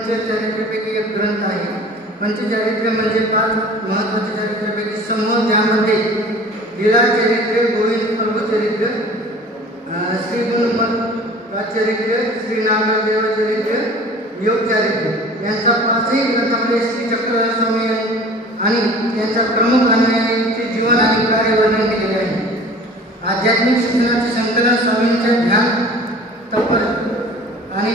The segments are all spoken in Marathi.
पंचचरित्रपैकी एक ग्रंथ आहे। पंचचरित्र म्हणजे 5 महत्त्वाच्या चरित्रापैकी समूह, ज्यामध्ये लीला चरित्र, गोविंद प्रभू चरित्र, श्री गुणमत राजचरित्र, श्री नागदेव चरित्र, योग चरित्र यांचा 5ही ग्रंथामध्ये श्री चक्रधर स्वामी आणि त्यांच्या प्रमुख अनुयायांचे जीवन आणि कार्य वर्णन केलेले आहे। आध्यात्मिक शिक्षणाचे संकलन, स्वामींच्या ध्यान, तपन आणि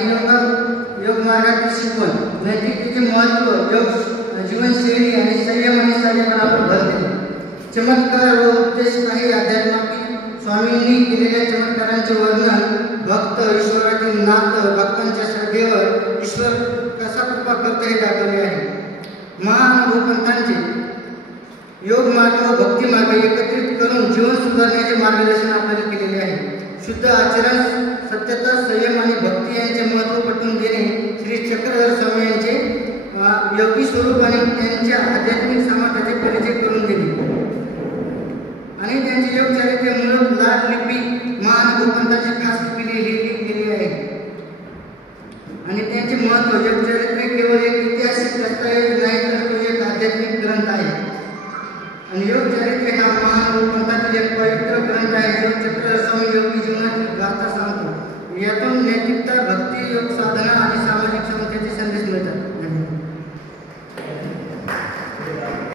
योग मार्गाची शिकवण, नैतिकतेचे महत्त्व, योग जीवनशैली आणि संयम आणि साधेपणावर भर देते। चमत्कार व उपदेश, काही अध्यात्मातील स्वामींनी केलेल्या चमत्कारांचे वर्णन, भक्त ईश्वरातील नातं, भक्तांच्या श्रद्धेवर ईश्वर कसा कृपा करतो हे दाखवले आहे। महानुभवपंथांचे योग मार्ग व भक्ती मार्ग एकत्रित करून जीवन सुधारण्याचे मार्गदर्शन आपल्याला केलेले आहे। शुद्ध आचरण, सत्यता, संयम आणि भक्ती यांचे महत्त्व पटवून देणे श्री चक्रधर स्वामी यांचे योगी स्वरूप आणि त्यांच्या आध्यात्मिक सामर्थ्याचे परिचय करून दिले आणि त्यांचे योग चरित्र मूलत लाल लिपी महानुभवपंथाची खास लिपी लिहिली गेली आहे आणि त्यांचे महत्त्व, योग चरित्र केवळ एक ऐतिहासिक दस्तऐवज नाही तर तो एक आध्यात्मिक ग्रंथ आहे आणि योग चरित्र हा महानुभवपंथातील एक पवित्र ग्रंथ आहे जो चक्रधर स्वामी योगी जीवनातील गाथा सांगतो। यातून नैतिकता, भक्ती, योग साधना आणि सामाजिक समतेचे संदेश मिळतात।